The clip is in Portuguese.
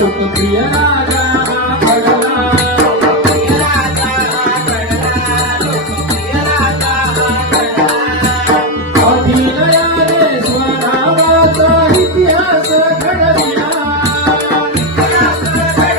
eu tô criada